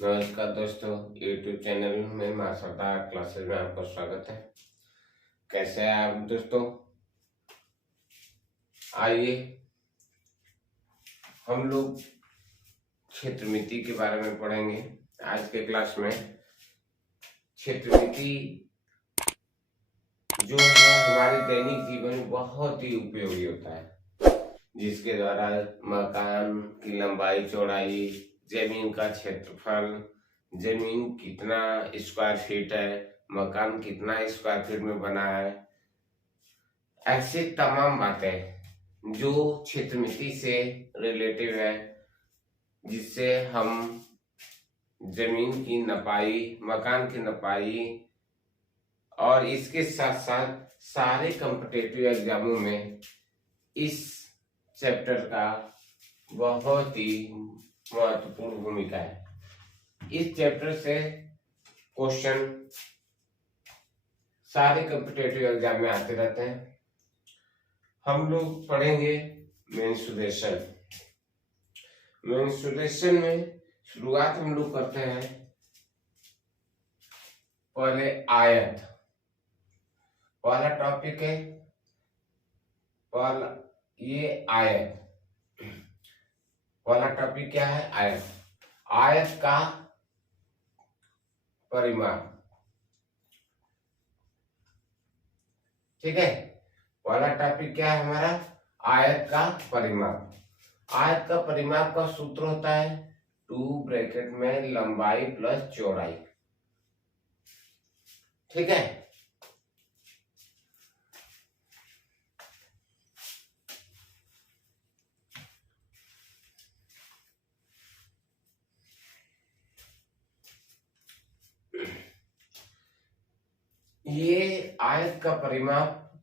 नमस्कार दोस्तों, YouTube channel में माँ सरदा क्लासेस में आपका स्वागत है। कैसे हैं आप दोस्तों? आइए हम लोग क्षेत्रमिति के बारे में पढ़ेंगे। आज के क्लास में क्षेत्रमिति जो है हमारे दैनिक जीवन में बहुत ही उपयोगी होता है, जिसके द्वारा मकान की लंबाई चौड़ाई, जमीन का क्षेत्रफल, जमीन कितना स्क्वायर फीट है, मकान कितना स्क्वायर फीट में बना है, ऐसे तमाम बातें जो क्षेत्रमिति से रिलेटिव है, जिससे हम जमीन की नपाई, मकान की नपाई और इसके साथ साथ सारे कॉम्पिटिटिव एग्जामों में इस चैप्टर का बहुत ही महत्वपूर्ण भूमिका है। इस चैप्टर से क्वेश्चन सारे कॉम्पिटिटिव एग्जाम में आते रहते हैं। हम लोग पढ़ेंगे मेंसुरेशन। मेंसुरेशन में शुरुआत हम लोग करते हैं पहले आयत। पहला टॉपिक है पहला ये आयत। पहला टॉपिक क्या है? आयत। आयत का परिमाप, ठीक है। पहला टॉपिक क्या है हमारा? आयत का परिमाप। आयत का परिमाप का सूत्र होता है 2 ब्रैकेट में लंबाई प्लस चौड़ाई, ठीक है। ये आयत का परिमाप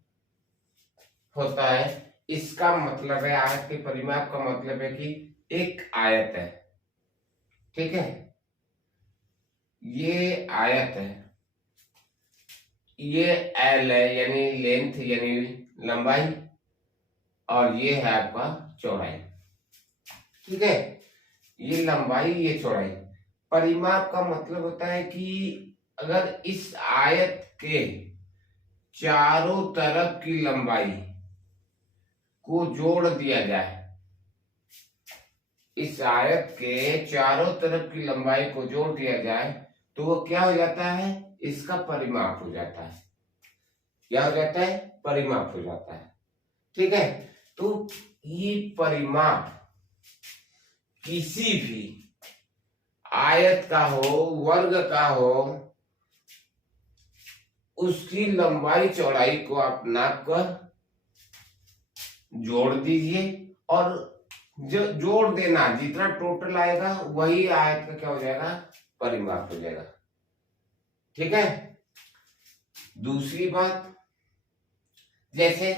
होता है, इसका मतलब है, आयत के परिमाप का मतलब है कि एक आयत है, ठीक है। ये आयत है, ये एल है यानी लेंथ यानी लंबाई, और ये है आपका चौड़ाई, ठीक है। ये लंबाई, ये चौड़ाई। परिमाप का मतलब होता है कि अगर इस आयत के चारों तरफ की लंबाई को जोड़ दिया जाए, इस आयत के चारों तरफ की लंबाई को जोड़ दिया जाए तो वो क्या हो जाता है? इसका परिमाप हो जाता है। क्या हो जाता है? परिमाप हो जाता है, ठीक है। तो ये परिमाप किसी भी आयत का हो, वर्ग का हो, उसकी लंबाई चौड़ाई को आप नाप कर जोड़ दीजिए, और जो जोड़ देना, जितना टोटल आएगा वही आयत का क्या हो जाएगा? परिमाप हो जाएगा, ठीक है। दूसरी बात, जैसे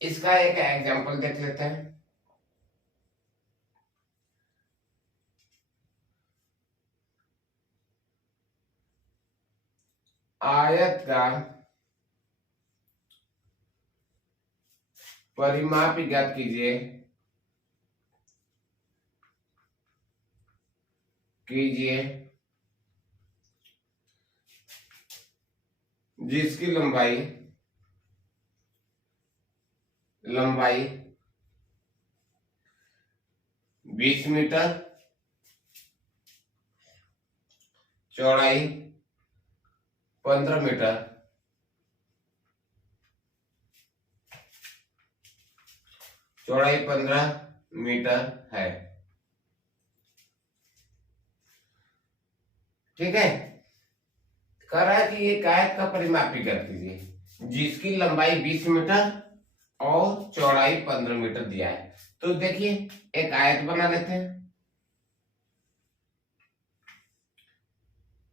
इसका एक एग्जांपल देख लेते हैं। आयत का परिमाप ज्ञात कीजिए जिसकी लंबाई 20 मीटर, चौड़ाई 15 मीटर, चौड़ाई 15 मीटर है, ठीक है। कह रहा है कि एक आयत का परिमाप ज्ञात कीजिए जिसकी लंबाई 20 मीटर और चौड़ाई 15 मीटर दिया है। तो देखिए एक आयत बना लेते हैं।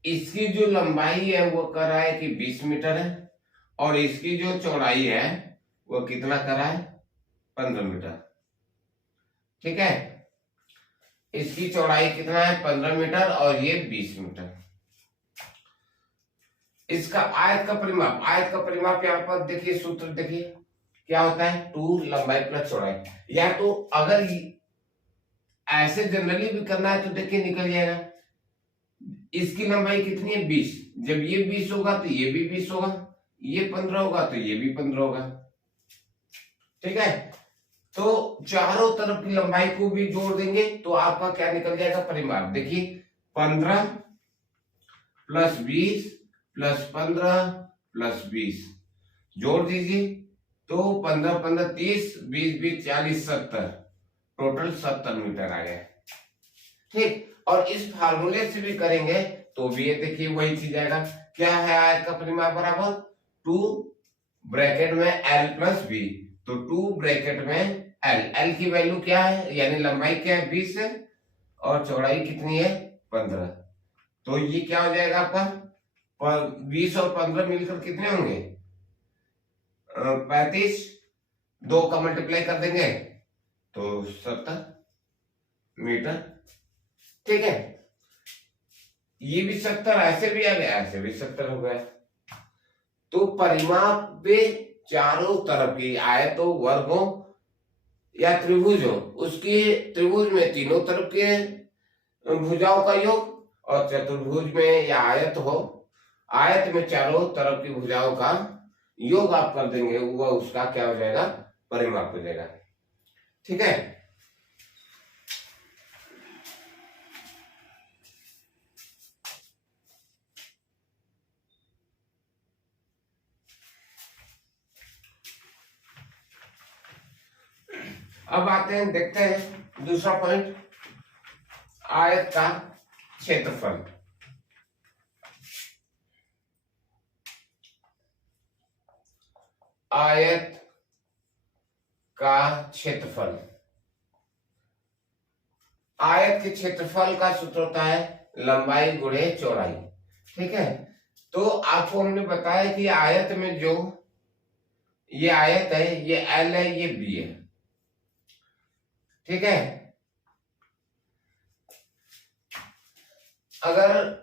इसकी जो लंबाई है वो कर रहा है कि 20 मीटर है, और इसकी जो चौड़ाई है वो कितना कर रहा है? 15 मीटर, ठीक है। इसकी चौड़ाई कितना है? 15 मीटर, और ये 20 मीटर। इसका आयत का परिमाप, आयत का परिमाप यहाँ पर देखिए, सूत्र देखिए क्या होता है? 2 लंबाई प्लस चौड़ाई। या तो अगर ऐसे जनरली भी करना है तो देखिए निकल जाएगा। इसकी लंबाई कितनी है 20, जब ये 20 होगा तो ये भी 20 होगा, ये 15 होगा तो ये भी 15 होगा। ठीक है, तो चारों तरफ की लंबाई को भी जोड़ देंगे तो आपका क्या निकल जाएगा परिमाप। देखिए 15 प्लस 20 प्लस 15 प्लस 20 जोड़ दीजिए तो 15 15 30, 20 20 40 70, टोटल 70 मीटर आ गया। ठीक, और इस फार्मूले से भी करेंगे तो भी ये देखिए वही चीज आएगा। क्या है आयत का परिमाप बराबर 2 ब्रैकेट में l प्लस बी, तो 2 ब्रैकेट में l की वैल्यू क्या है, यानी लंबाई क्या है 20 है और चौड़ाई कितनी है 15, तो ये क्या हो जाएगा आपका 20 और 15 मिलकर कितने होंगे 35, 2 का मल्टीप्लाई कर देंगे तो 70 मीटर। ठीक है, ये भी 70, ऐसे भी आ गया, ऐसे भी 70 हो गया। तो परिमाप में चारों तरफ की आयतों, वर्गों या त्रिभुज हो, उसकी त्रिभुज में तीनों तरफ के भुजाओं का योग, और चतुर्भुज में या आयत हो, आयत में चारों तरफ की भुजाओं का योग आप कर देंगे, वह उसका क्या हो जाएगा परिमाप हो जाएगा। ठीक है, अब आते हैं, देखते हैं दूसरा पॉइंट, आयत का क्षेत्रफल। आयत का क्षेत्रफल, आयत के क्षेत्रफल का सूत्र होता है लंबाई गुणे चौड़ाई। ठीक है, तो आपको हमने बताया कि आयत में जो ये आयत है, ये L है, ये B है। ठीक है, अगर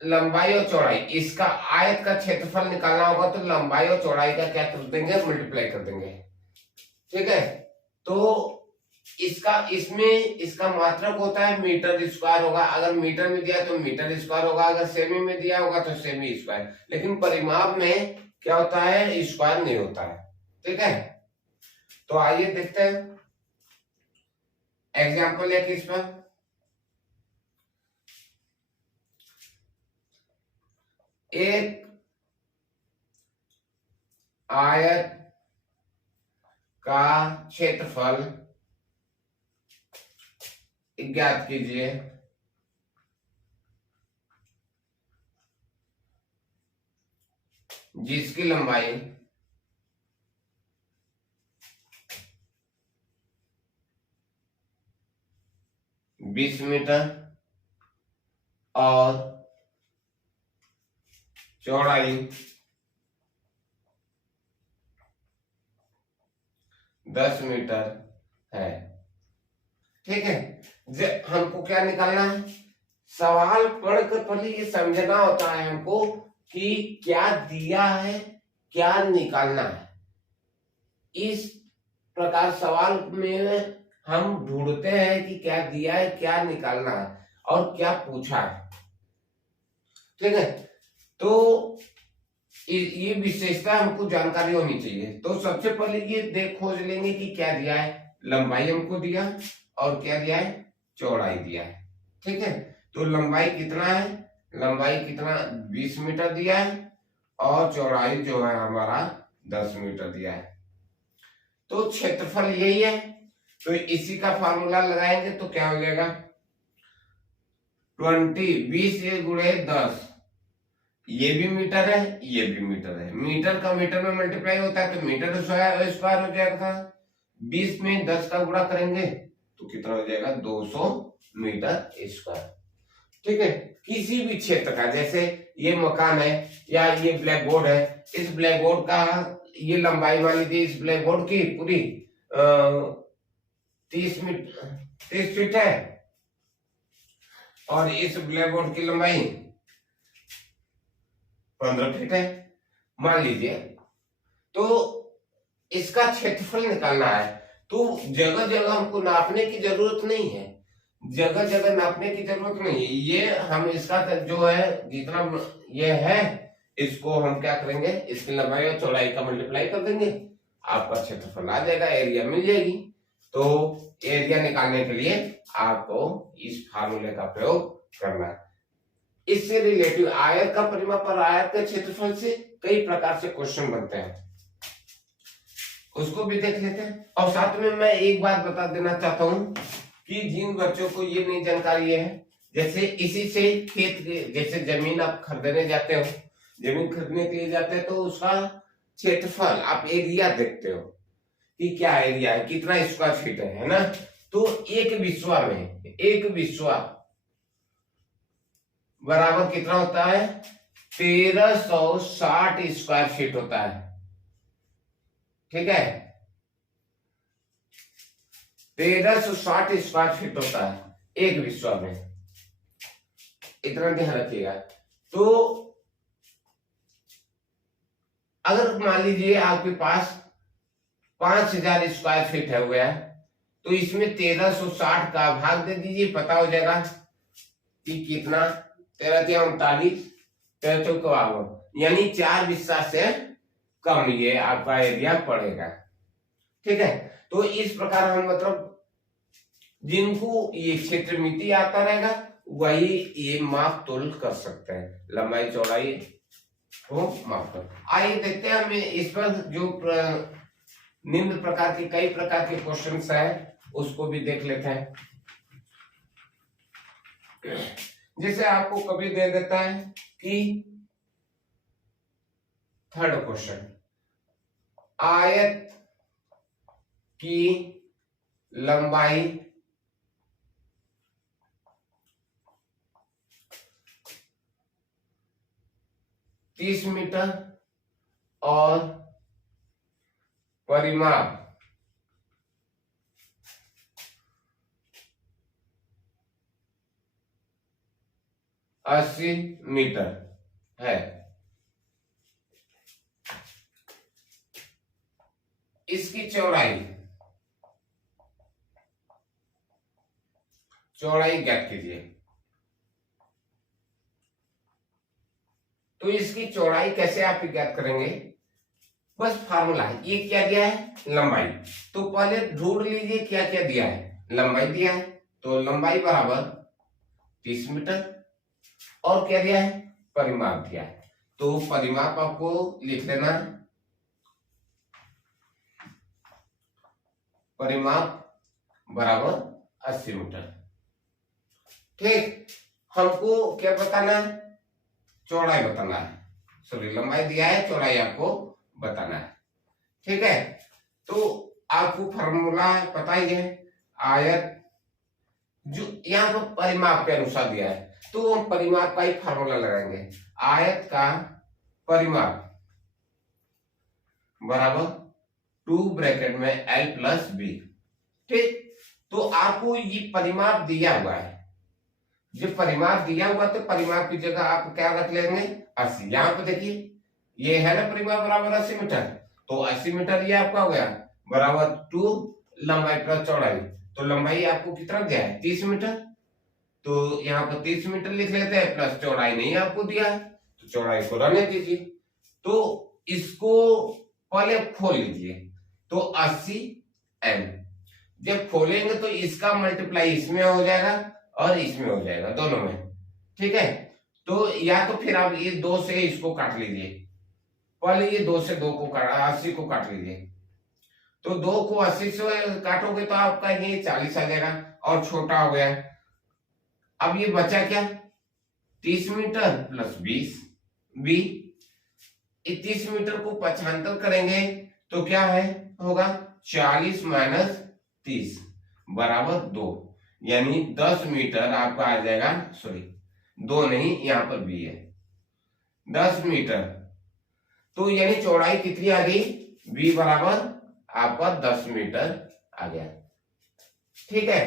लंबाई और चौड़ाई, इसका आयत का क्षेत्रफल निकालना होगा तो लंबाई और चौड़ाई का क्या कर देंगे, मल्टीप्लाई कर देंगे। ठीक है, तो इसका इसमें इसका मात्रक होता है मीटर स्क्वायर होगा, अगर मीटर में दिया तो मीटर स्क्वायर होगा, अगर सेमी में दिया होगा तो सेमी स्क्वायर, लेकिन परिमाप में क्या होता है स्क्वायर नहीं होता है। ठीक है, तो आइए देखते हैं एग्जाम्पल एक इस पर। एक आयत का क्षेत्रफल ज्ञात कीजिए जिसकी लंबाई 20 मीटर और चौड़ाई 10 मीटर है। ठीक है, हमको क्या निकालना है, सवाल पढ़कर पहले ये समझना होता है हमको कि क्या दिया है, क्या निकालना है। इस प्रकार सवाल में हम ढूंढते हैं कि क्या दिया है, क्या निकालना है और क्या पूछा है। ठीक है, तो ये विशेषता हमको जानकारी होनी चाहिए। तो सबसे पहले ये खोज लेंगे कि क्या दिया है, लंबाई हमको दिया और क्या दिया है, चौड़ाई दिया है। ठीक है, तो लंबाई कितना है, लंबाई कितना 20 मीटर दिया है और चौड़ाई जो है हमारा 10 मीटर दिया है। तो क्षेत्रफल यही है, तो इसी का फार्मूला लगाएंगे तो क्या हो जाएगा 20 गुणे 10, ये भी मीटर है, ये भी मीटर है, मीटर का मीटर में मल्टीप्लाई होता है तो मीटर स्क्वायर हो जाएगा। 20 में 10 का गुणा करेंगे तो कितना हो जाएगा 200 मीटर स्क्वायर। ठीक है, किसी भी क्षेत्र का, जैसे ये मकान है या ये ब्लैक बोर्ड है, इस ब्लैक बोर्ड का ये लंबाई मान लीजिए इस ब्लैक बोर्ड की पूरी 30 फीट है और इस ब्लैक बोर्ड की लंबाई 15 फीट है मान लीजिए। तो इसका क्षेत्रफल निकालना है तो जगह जगह हमको नापने की जरूरत नहीं है, जगह जगह नापने की जरूरत नहीं है। ये हम इसका जो है जितना ये है इसको हम क्या करेंगे, इसकी लंबाई और चौड़ाई का मल्टीप्लाई कर देंगे, आपका क्षेत्रफल आ जाएगा, एरिया मिल जाएगी। तो एरिया निकालने के लिए आपको इस फार्मूले का प्रयोग करना है। इससे रिलेटिव आयत का परिमाप और आयत के क्षेत्रफल से कई प्रकार से क्वेश्चन बनते हैं, उसको भी देख लेते हैं। और साथ में मैं एक बात बता देना चाहता हूं कि जिन बच्चों को ये नहीं जानकारी है, जैसे इसी से खेत जैसे जमीन आप खरीदने जाते हो, जमीन खरीदने के लिए जाते हैं तो उसका क्षेत्रफल आप एरिया देखते हो कि क्या एरिया है, कितना स्क्वायर फीट है ना। तो एक बिस्वा में, एक बिस्वा बराबर कितना होता है, 1360 स्क्वायर फीट होता है। ठीक है, 1360 स्क्वायर फीट होता है एक बिस्वा में, इतना ध्यान रखिएगा। तो अगर मान लीजिए आपके पास 5000 स्क्वायर फीट है हो गया, तो इसमें 1360 का भाग दे दीजिए, पता हो जाएगा कि कितना, 13 39 13 यानी 4 बिस्सा से कम ये आपका एरिया पड़ेगा। ठीक है, तो इस प्रकार हम मतलब जिनको ये क्षेत्र मिति आता रहेगा वही ये माप तोल कर सकते हैं, लंबाई चौड़ाई को माप कर। आइए देखते हैं हमें इस पर जो निम्न प्रकार के कई प्रकार के क्वेश्चंस है उसको भी देख लेते हैं। जैसे आपको कभी दे देता है कि थर्ड क्वेश्चन, आयत की लंबाई 30 मीटर और परिमाप 80 मीटर है। इसकी चौड़ाई ज्ञात कीजिए। तो इसकी चौड़ाई कैसे आप ज्ञात करेंगे, बस फार्मूला है, ये क्या दिया है, लंबाई। तो पहले ढूंढ लीजिए क्या क्या दिया है, लंबाई दिया है, तो लंबाई बराबर 30 मीटर, और क्या दिया है, परिमाप दिया है। तो परिमाप आपको लिख लेना है, परिमाप बराबर 80 मीटर। ठीक, हमको क्या बताना है, चौड़ाई बताना है, सॉरी लंबाई दिया है, चौड़ाई आपको बताना है। ठीक है, तो आपको फार्मूला पता ही है, आयत जो यहाँ पर परिमाप के अनुसार दिया है तो हम परिमाप का ही फार्मूला लगाएंगे, आयत का परिमाप बराबर 2 ब्रैकेट में L प्लस बी। ठीक, तो आपको ये परिमाप दिया हुआ है, जब परिमाप दिया हुआ तो परिमाप की जगह आप क्या रख लेंगे, 80। यहाँ पे देखिए ये है ना परिमाप बराबर 80 मीटर, तो 80 मीटर ये आपका हो गया बराबर 2 लंबाई प्लस चौड़ाई। तो लंबाई आपको कितना दिया है, 30 मीटर, तो यहाँ पर 30 मीटर लिख लेते हैं, प्लस चौड़ाई नहीं आपको दिया है तो चौड़ाई को रहने दीजिए। तो इसको पहले खोल लीजिए, तो 80 m, जब खोलेंगे तो इसका मल्टीप्लाई इसमें हो जाएगा और इसमें हो जाएगा, दोनों में। ठीक है, तो या तो फिर आप ये 2 से इसको काट लीजिए, पहले ये 2 से 2 को 80 को काट लीजिए, तो 2 को 80 से काटोगे तो आपका ये 40 आ जाएगा और छोटा हो गया। अब ये बचा क्या, 30 मीटर प्लस 20 बी, 30 मीटर को पक्षांतर करेंगे तो क्या है होगा, 40 माइनस 30 बराबर 2, यानी 10 मीटर आपका आ जाएगा, सॉरी 2 नहीं, यहाँ पर बी है 10 मीटर, तो यानी चौड़ाई कितनी आ गई, बी बराबर आपका 10 मीटर आ गया। ठीक है,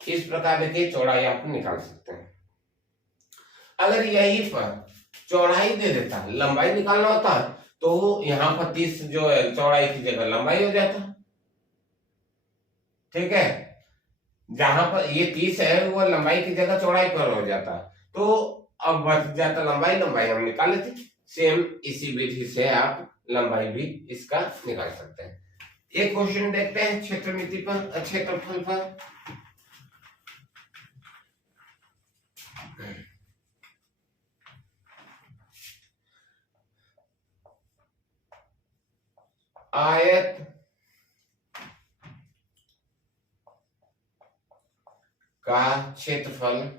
इस प्रकार देखिए चौड़ाई आप निकाल सकते हैं। अगर यही पर चौड़ाई दे देता, लंबाई निकालना होता तो यहाँ पर 30 जो है चौड़ाई की जगह लंबाई हो जाता। ठीक है, जहां पर ये 30 है वो लंबाई की जगह चौड़ाई पर हो जाता, तो अब बच जाता लंबाई, लंबाई हम निकाल लेते। सेम इसी विधि से आप लंबाई भी इसका निकाल सकते हैं। एक क्वेश्चन देखते हैं क्षेत्रमिति पर, क्षेत्रफल पर। आयत का क्षेत्रफल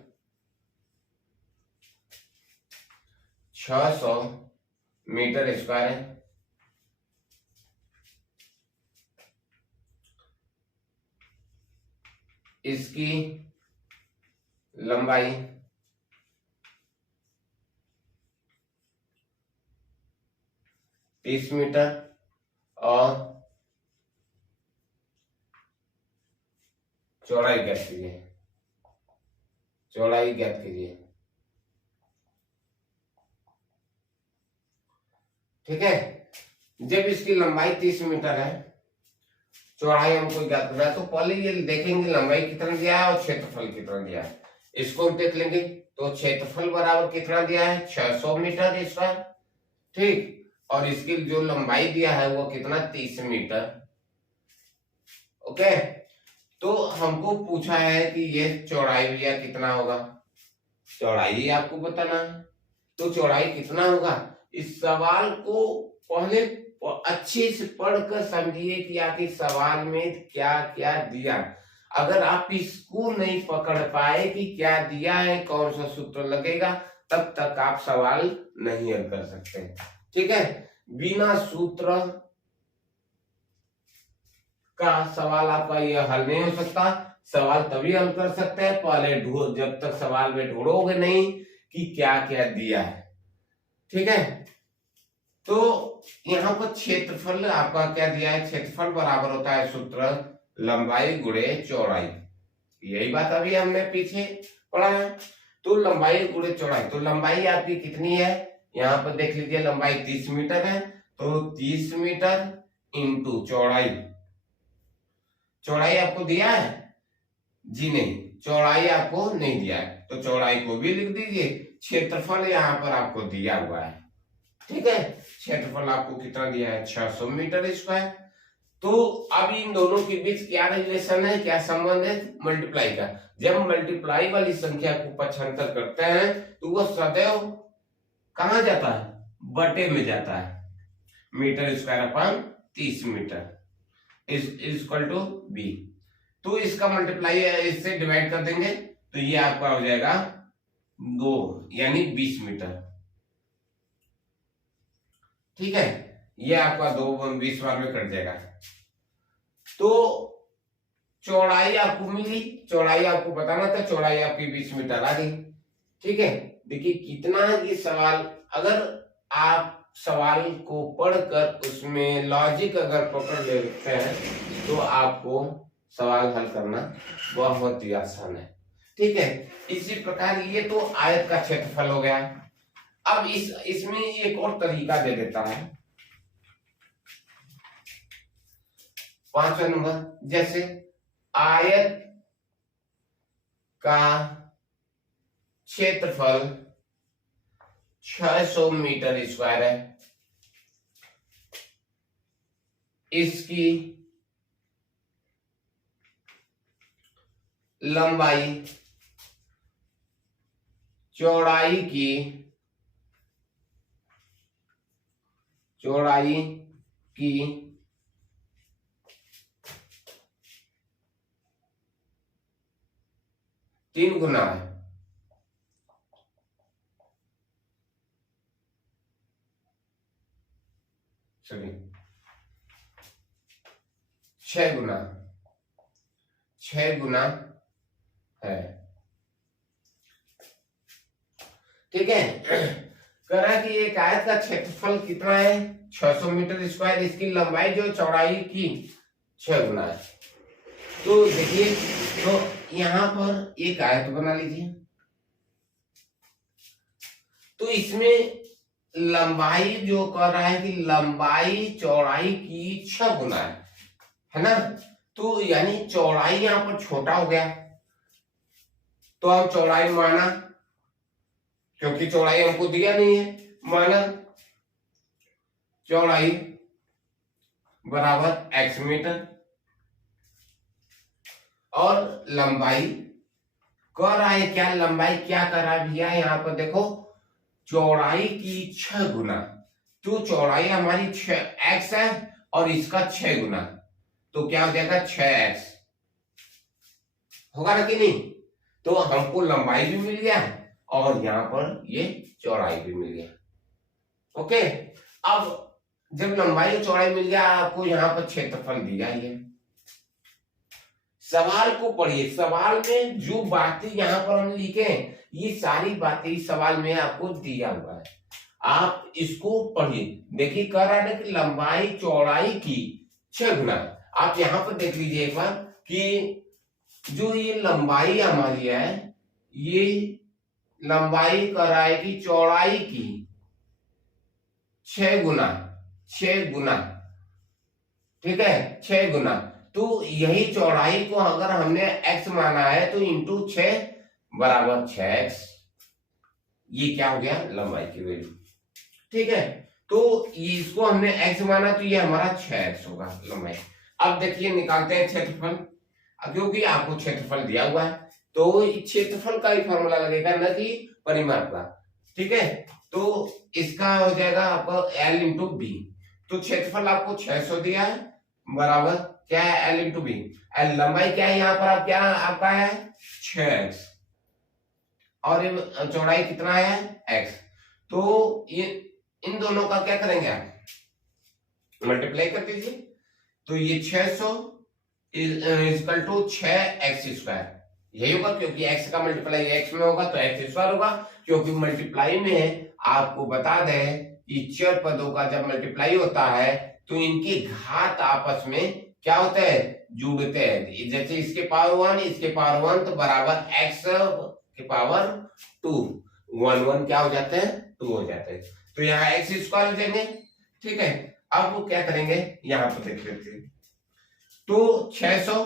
600 मीटर स्क्वायर है। इसकी लंबाई 30 मीटर और चौड़ाई ज्ञात कीजिए, चौड़ाई ज्ञात कीजिए। ठीक है, जब इसकी लंबाई 30 मीटर है, चौड़ाई हमको ज्ञात करना है, तो पहले ये देखेंगे लंबाई कितना दिया है और क्षेत्रफल कितना दिया है, इसको हम देख लेंगे। तो क्षेत्रफल बराबर कितना दिया है, 600 मीटर इसका, ठीक, और इसकी जो लंबाई दिया है वो कितना, 30 मीटर। ओके, तो हमको पूछा है कि ये चौड़ाई भैया कितना होगा, चौड़ाई आपको बताना है, तो चौड़ाई कितना होगा। इस सवाल को पहले अच्छे से पढ़कर समझिए कि आखिर सवाल में क्या क्या दिया। अगर आप इसको नहीं पकड़ पाए कि क्या दिया है, कौन सा सूत्र लगेगा, तब तक आप सवाल नहीं हल कर सकते। ठीक है, बिना सूत्र का सवाल आपका यह हल नहीं हो सकता। सवाल तभी हल कर सकते हैं पहले जब तक सवाल में ढूंढोगे नहीं कि क्या क्या दिया है। ठीक है, तो यहाँ पर क्षेत्रफल आपका क्या दिया है, क्षेत्रफल बराबर होता है सूत्र लंबाई गुणे चौड़ाई। यही बात अभी हमने पीछे पढ़ा है। तो लंबाई गुणे चौड़ाई, तो लंबाई आपकी कितनी है, यहाँ पर देख लीजिए लंबाई 30 मीटर है, तो 30 मीटर इंटू चौड़ाई। चौड़ाई आपको दिया है जी, नहीं, चौड़ाई आपको नहीं दिया है, तो चौड़ाई को भी लिख दीजिए। क्षेत्रफल यहाँ पर आपको दिया हुआ है। ठीक है, क्षेत्रफल आपको कितना दिया है, 600 मीटर स्क्वायर। तो अब इन दोनों के बीच क्या रिलेशन है, क्या संबंध है, मल्टीप्लाई का। जब मल्टीप्लाई वाली संख्या को पक्षांतर करते हैं तो वो सदैव कहां जाता है, बटे में जाता है। Meter square upon 30 meter is equal to b. तो इसका मल्टीप्लाई इससे डिवाइड कर देंगे तो ये आपका हो जाएगा 2 यानी 20 मीटर। ठीक है, ये आपका 20 बार में कट जाएगा। तो चौड़ाई आपको मिली, चौड़ाई आपको बताना था, चौड़ाई आपकी 20 मीटर आ गई। ठीक है, देखिए कितना ये सवाल, अगर आप सवाल को पढ़कर उसमें लॉजिक अगर पकड़ लेते हैं तो आपको सवाल हल करना बहुत ही आसान है। ठीक है, इसी प्रकार ये तो आयत का क्षेत्रफल हो गया। अब इसमें एक और तरीका दे देता है, 5वां नंबर, जैसे आयत का क्षेत्रफल 600 मीटर स्क्वायर है, इसकी लंबाई चौड़ाई की 3 गुना है। सॉरी 6 गुना है। ठीक है, करा कि एक आयत का क्षेत्रफल कितना है, 600 मीटर स्क्वायर, इसकी लंबाई जो चौड़ाई की 6 गुना है। तो देखिए, तो यहां पर एक आयत बना लीजिए, तो इसमें लंबाई जो कर रहा है कि लंबाई चौड़ाई की 6 गुना है ना। तो यानी चौड़ाई यहां पर छोटा हो गया, तो अब चौड़ाई माना, क्योंकि चौड़ाई हमको दिया नहीं है, माना चौड़ाई बराबर x मीटर और लंबाई कर रहा है क्या, लंबाई क्या कर रहा है भैया, यहाँ पर देखो चौड़ाई की 6 गुना, तो चौड़ाई हमारी 6x है और इसका 6 गुना, तो क्या हो जाएगा 6x, होगा ना कि नहीं। तो हमको लंबाई भी मिल गया और यहाँ पर ये चौड़ाई भी मिल गया। ओके, अब जब लंबाई और चौड़ाई मिल गया, आपको यहाँ पर क्षेत्रफल दिया ही है। सवाल को पढ़िए, सवाल में जो बातें यहाँ पर हम लिखे ये सारी बातें सवाल में आपको दिया हुआ है, आप इसको पढ़िए। देखिए कह रहा है कि लंबाई चौड़ाई की 6 गुना। आप यहाँ पर देख लीजिए एक बार कि जो ये लंबाई हमारी है, ये लंबाई कर रहा है कि चौड़ाई की 6 गुना, 6 गुना, ठीक है 6 गुना। तो यही चौड़ाई को अगर हमने x माना है तो इंटू 6 बराबर 6x, ये क्या हो गया लंबाई की वैल्यू, ठीक है। तो इसको हमने x माना तो ये हमारा 6x होगा लंबाई। अब देखिए निकालते हैं क्षेत्रफल, क्योंकि आपको क्षेत्रफल दिया हुआ है तो क्षेत्रफल का ही फॉर्मूला लगेगा, न कि परिमाप का, ठीक है। तो इसका हो जाएगा आपको L इंटू बी, तो क्षेत्रफल आपको 600 दिया है बराबर क्या है L इंटू बी। L लंबाई क्या है यहाँ पर, आप क्या आपका है 6x और ये चौड़ाई कितना है x, तो ये इन दोनों का क्या करेंगे आप मल्टीप्लाई कर दीजिए, तो ये 600 इक्वल टू 6x², यही होगा क्योंकि x का मल्टीप्लाई x में होगा तो x² होगा, क्योंकि मल्टीप्लाई में आपको बता दें कि चर पदों का जब मल्टीप्लाई होता है तो इनके घात आपस में क्या होते हैं जुड़ते हैं, जैसे इसके पावर 1 इसके पावर 1 तो बराबर x के पावर 2, 1 1 क्या हो जाते हैं 2 हो जाते हैं, तो यहाँ x² देंगे, ठीक है। अब वो क्या करेंगे यहाँ पर देख लेते हैं, तो 600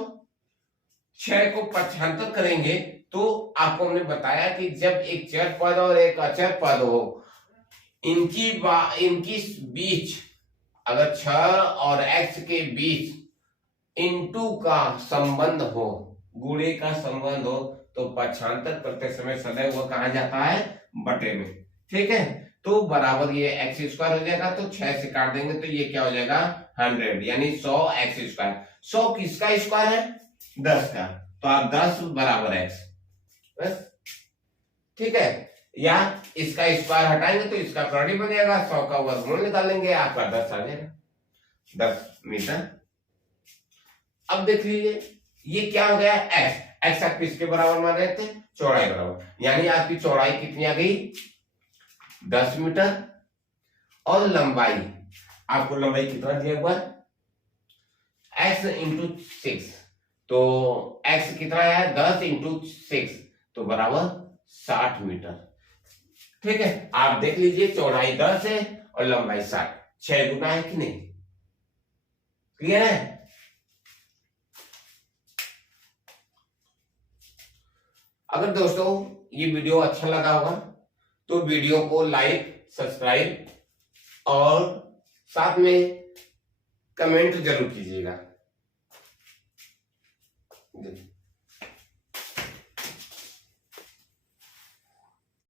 को पक्षांतर करेंगे तो आपको हमने बताया कि जब एक चर पद और एक अचर पद हो, इनकी बीच अगर 6 और x के बीच इंटू का संबंध हो, गुणे का संबंध हो, तो पक्षांतर करते समय सदैव वो कहा जाता है बटे में, ठीक है। तो बराबर ये x² हो जाएगा, तो 6 से काट देंगे तो ये क्या हो जाएगा 100, यानी 100x²। 100 किसका स्क्वायर है 10 का, तो आप 10 बराबर x, बस ठीक है। या इसका स्क्वायर हटाएंगे तो इसका कड़ी बन जाएगा, 100 का वर्गमूल निकालेंगे आपका 10 आ जाएगा, 10 मीटर। अब देख लीजिए ये क्या हो गया x आप किसके बराबर मान रहे थे चौड़ाई बराबर, यानी आपकी चौड़ाई कितनी आ गई 10 मीटर और लंबाई, आपको लंबाई कितना दिया हुआ x इंटू 6, तो x कितना है 10 इंटू 6 तो बराबर 60 मीटर, ठीक है। आप देख लीजिए चौड़ाई 10 है और लंबाई 60, 6 गुना है कि नहीं, क्लियर है। अगर दोस्तों ये वीडियो अच्छा लगा होगा तो वीडियो को लाइक सब्सक्राइब और साथ में कमेंट जरूर कीजिएगा।